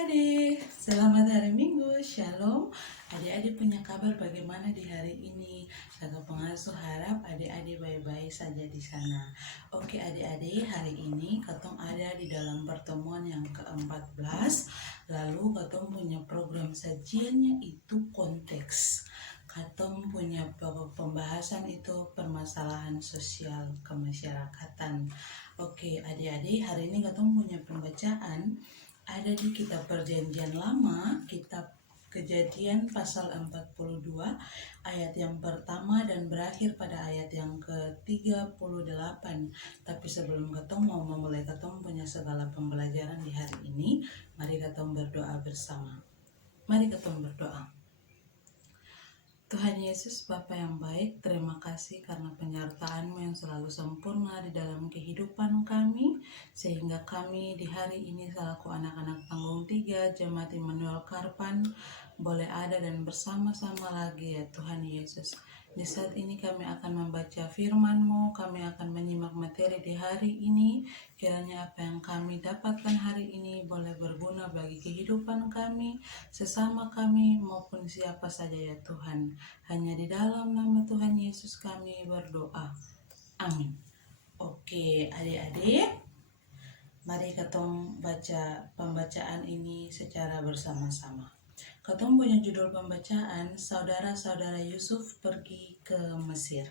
adik-adik, selamat hari Minggu, Shalom. Adik-adik punya kabar bagaimana di hari ini? Kakak pengasuh harap adik-adik baik-baik saja di sana. Oke adik-adik, hari ini Katong ada di dalam pertemuan yang ke-14. Lalu Katong punya program sajiannya itu konteks. Katong punya pokok pembahasan itu permasalahan sosial kemasyarakatan. Oke adik-adik, hari ini Katong punya pembacaan ada di kitab perjanjian lama, kitab Kejadian pasal 42 ayat yang pertama dan berakhir pada ayat yang ke-38. Tapi sebelum ketong mau memulai ketong punya segala pembelajaran di hari ini, mari ketong berdoa bersama. Mari ketong berdoa. Tuhan Yesus, Bapa yang baik, terima kasih karena penyertaan-Mu yang selalu sempurna di dalam kehidupan kami, sehingga kami di hari ini selaku anak-anak tanggung 3 Jemaat Immanuel Karpan boleh ada dan bersama-sama lagi ya Tuhan Yesus. Di saat ini kami akan membaca firman-Mu, kami akan menyimak materi di hari ini. Kiranya apa yang kami dapatkan hari ini boleh berguna bagi kehidupan kami, sesama kami maupun siapa saja ya Tuhan. Hanya di dalam nama Tuhan Yesus kami berdoa. Amin. Oke adik-adik, mari ketong baca pembacaan ini secara bersama-sama. Ketong punya judul pembacaan, Saudara-saudara Yusuf pergi ke Mesir.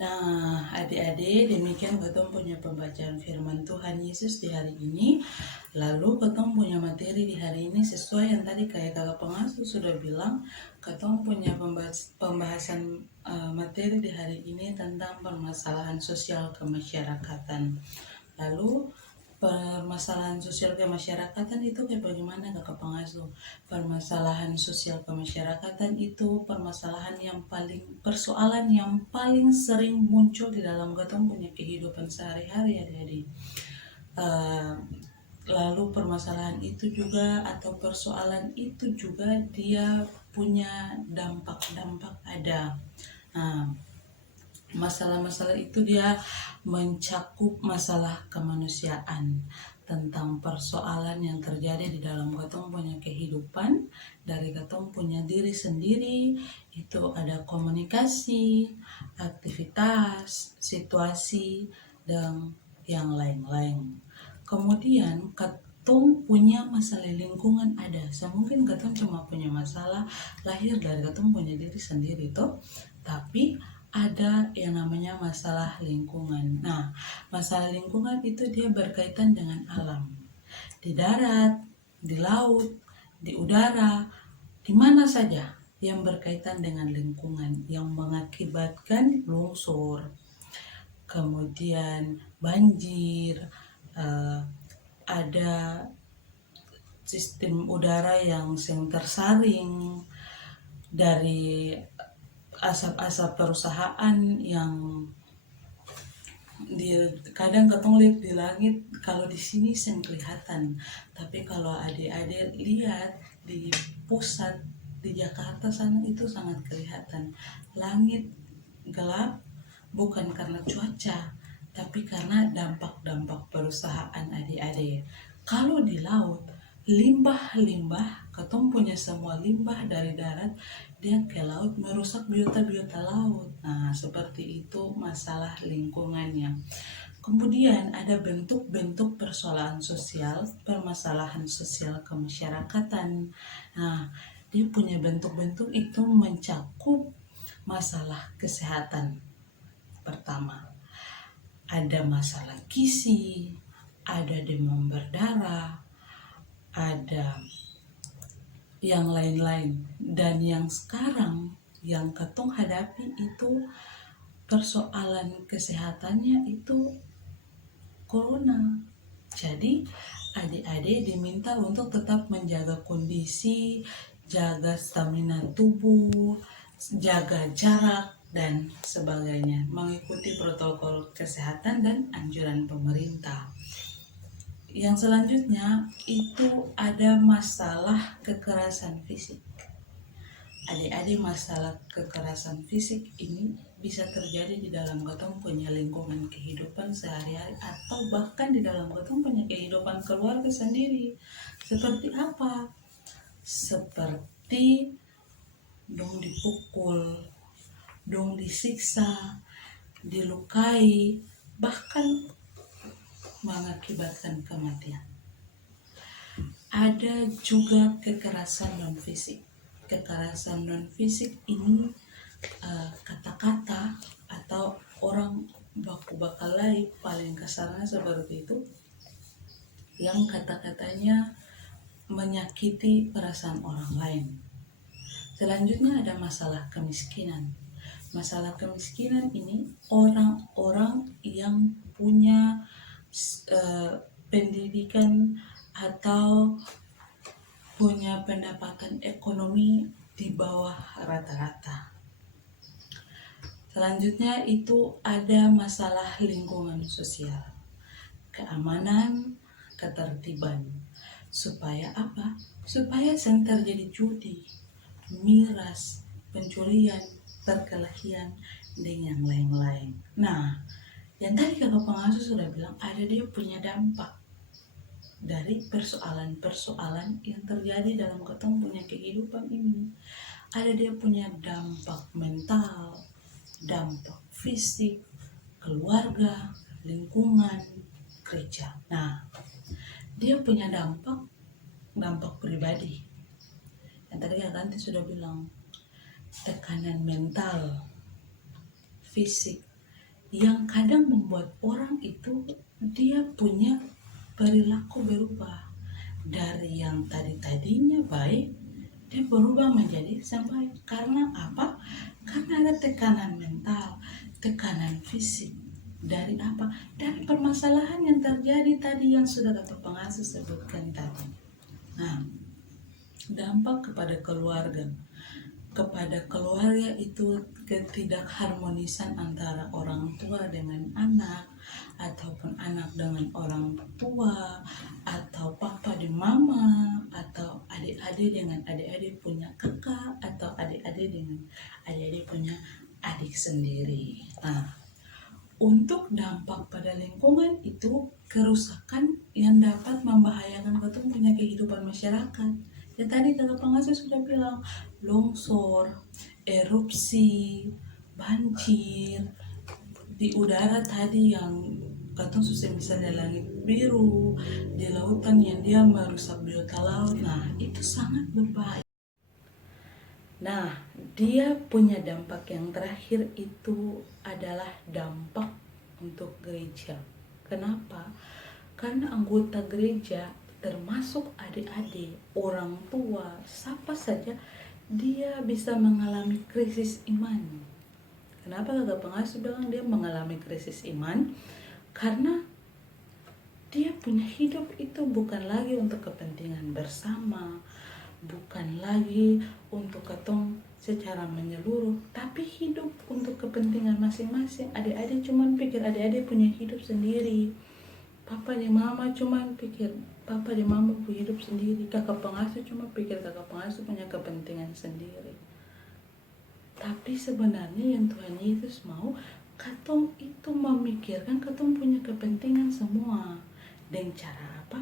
Nah, adik-adik, demikian ketemu punya pembacaan firman Tuhan Yesus di hari ini. Lalu ketemu punya materi di hari ini sesuai yang tadi kayak kakak pengasuh sudah bilang, ketemu punya pembahasan materi di hari ini tentang permasalahan sosial kemasyarakatan. Lalu permasalahan sosial kemasyarakatan itu kayak bagaimana kakak pengasuh? Permasalahan sosial kemasyarakatan itu persoalan yang paling sering muncul di dalam ketemu punya kehidupan sehari-hari adik-adik. Lalu permasalahan itu juga atau persoalan itu juga dia punya dampak-dampak ada. Nah, masalah-masalah itu dia mencakup masalah kemanusiaan, tentang persoalan yang terjadi di dalam katong punya kehidupan, dari katong punya diri sendiri, itu ada komunikasi, aktivitas, situasi, dan yang lain-lain. Kemudian katong punya masalah lingkungan ada. Semungkin katong cuma punya masalah lahir dari katong punya diri sendiri toh, tapi ada yang namanya masalah lingkungan. Nah, masalah lingkungan itu dia berkaitan dengan alam. Di darat, di laut, di udara, di mana saja yang berkaitan dengan lingkungan yang mengakibatkan longsor, kemudian banjir, ada sistem udara yang sering tersaring dari asap-asap perusahaan yang kadang ketong lihat di langit, kalau di sini seng kelihatan, tapi kalau adik-adik lihat di pusat di Jakarta sana itu sangat kelihatan. Langit gelap bukan karena cuaca, tapi karena dampak-dampak perusahaan adik-adik. Kalau di laut, limbah-limbah, ketong punya semua limbah dari darat, dia ke laut merusak biota-biota laut. Nah, seperti itu masalah lingkungannya. Kemudian ada bentuk-bentuk persoalan sosial, permasalahan sosial kemasyarakatan. Nah, dia punya bentuk-bentuk itu mencakup masalah kesehatan. Pertama, ada masalah gizi, ada demam berdarah, ada yang lain-lain. Dan yang sekarang yang ketong hadapi itu persoalan kesehatannya itu corona. Jadi adik-adik diminta untuk tetap menjaga kondisi, jaga stamina tubuh, jaga jarak dan sebagainya, mengikuti protokol kesehatan dan anjuran pemerintah. Yang selanjutnya itu ada masalah kekerasan fisik. Adik-adik, masalah kekerasan fisik ini bisa terjadi di dalam katong punya lingkungan kehidupan sehari-hari atau bahkan di dalam katong punya kehidupan keluarga sendiri. Seperti apa? Seperti dong dipukul, dong disiksa, dilukai, bahkan mengakibatkan kematian. Ada juga kekerasan non fisik. Kekerasan non fisik ini kata-kata atau orang baku bakalai, paling kasarnya seperti itu, yang kata-katanya menyakiti perasaan orang lain. Selanjutnya ada masalah kemiskinan. Masalah kemiskinan ini orang-orang yang punya pendidikan atau punya pendapatan ekonomi di bawah rata-rata. Selanjutnya itu ada masalah lingkungan sosial, keamanan, ketertiban. Supaya apa? Supaya yang terjadi judi, miras, pencurian, perkelahian, dan yang lain-lain. Nah, yang tadi kakak pengasuh sudah bilang ada dia punya dampak dari persoalan-persoalan yang terjadi dalam ketemu punya kehidupan ini. Ada dia punya dampak mental, dampak fisik, keluarga, lingkungan, gereja. Nah, dia punya dampak pribadi. Yang tadi Kak Ganti sudah bilang, tekanan mental, fisik, yang kadang membuat orang itu dia punya perilaku berubah dari yang tadinya baik, dia berubah menjadi sampai. Karena apa? Karena ada tekanan mental, tekanan fisik. Dari apa? Dari permasalahan yang terjadi tadi yang sudah Kata Pengasuh sebutkan tadi. Nah, dampak kepada keluarga. Kepada keluarga itu ketidakharmonisan antara orang tua dengan anak, ataupun anak dengan orang tua, atau papa dan mama, atau adik-adik dengan adik-adik punya kakak, atau adik-adik dengan adik-adik punya adik sendiri. Nah, untuk dampak pada lingkungan itu kerusakan yang dapat membahayakan ketemu punya kehidupan masyarakat. Ya tadi Kakak Pengasuh sudah bilang, longsor, erupsi, banjir, di udara tadi yang katong susah misalnya langit biru, di lautan yang dia merusak biota laut. Nah, itu sangat berbahaya. Nah, dia punya dampak yang terakhir itu adalah dampak untuk gereja. Kenapa? Karena anggota gereja termasuk adik-adik, orang tua, siapa saja dia bisa mengalami krisis iman. Kenapa Kakak Pengasuh bilang dia mengalami krisis iman? Karena dia punya hidup itu bukan lagi untuk kepentingan bersama, bukan lagi untuk ketong secara menyeluruh, tapi hidup untuk kepentingan masing-masing. Adik-adik cuman pikir adik-adik punya hidup sendiri. Papa dan mama cuman pikir papa dan mama punya hidup sendiri. Kakak Pengasuh cuma pikir kakak pengasuh punya kepentingan sendiri. Tapi sebenarnya yang Tuhan Yesus mau, katong itu memikirkan katong punya kepentingan semua. Dan cara apa?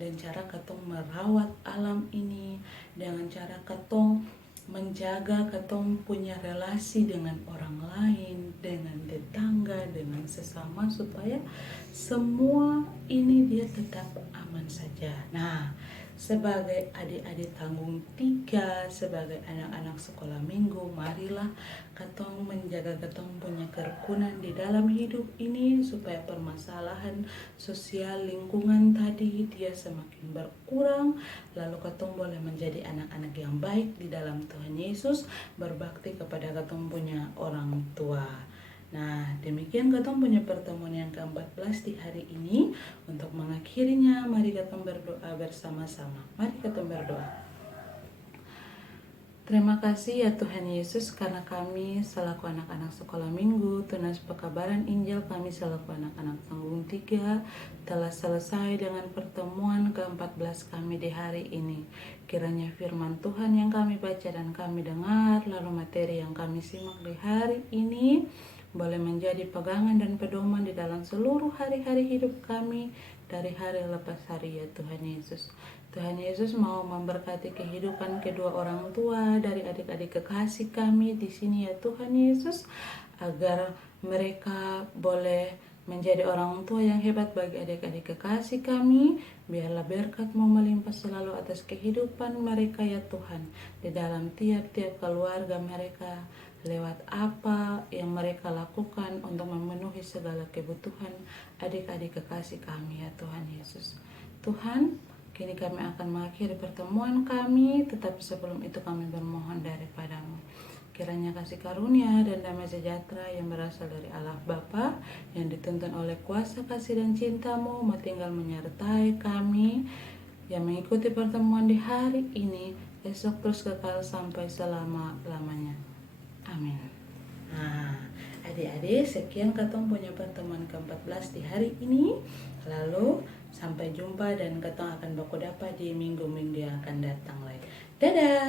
Dan cara katong merawat alam ini, dengan cara katong menjaga katong punya relasi dengan orang lain, dengan tetangga, dengan sesama, supaya semua ini dia tetap aman saja. Nah, sebagai adik-adik tanggung 3, sebagai anak-anak sekolah minggu, marilah katong menjaga katong punya kerukunan di dalam hidup ini, supaya permasalahan sosial lingkungan tadi dia semakin berkurang, lalu katong boleh menjadi anak-anak yang baik di dalam Tuhan Yesus, berbakti kepada katong punya orang tua. Nah, demikian katong punya pertemuan yang ke-14 di hari ini. Untuk mengakhirinya, mari katong berdoa bersama-sama. Mari katong berdoa. Terima kasih ya Tuhan Yesus, karena kami selaku anak-anak sekolah minggu Tunas Pekabaran Injil, kami selaku anak-anak tanggung 3 telah selesai dengan pertemuan ke-14 kami di hari ini. Kiranya firman Tuhan yang kami baca dan kami dengar, lalu materi yang kami simak di hari ini boleh menjadi pegangan dan pedoman di dalam seluruh hari-hari hidup kami dari hari lepas hari ya Tuhan Yesus. Tuhan Yesus mau memberkati kehidupan kedua orang tua dari adik-adik kekasih kami di sini ya Tuhan Yesus, agar mereka boleh menjadi orang tua yang hebat bagi adik-adik kekasih kami. Biarlah berkat-Mu melimpah selalu atas kehidupan mereka ya Tuhan, di dalam tiap-tiap keluarga mereka, lewat apa yang mereka lakukan untuk memenuhi segala kebutuhan adik-adik kekasih kami ya Tuhan Yesus. Tuhan, kini kami akan mengakhiri pertemuan kami, tetapi sebelum itu kami bermohon daripada-Mu. Kiranya kasih karunia dan damai sejahtera yang berasal dari Allah Bapa, yang dituntun oleh kuasa kasih dan cinta-Mu, mau tinggal menyertai kami yang mengikuti pertemuan di hari ini, esok terus kekal sampai selama-lamanya. Amin. Nah, adik-adik, sekian katong punya pertemuan ke-14 di hari ini. Lalu sampai jumpa dan katong akan baku dapat di minggu-minggu yang akan datang lagi. Dadah.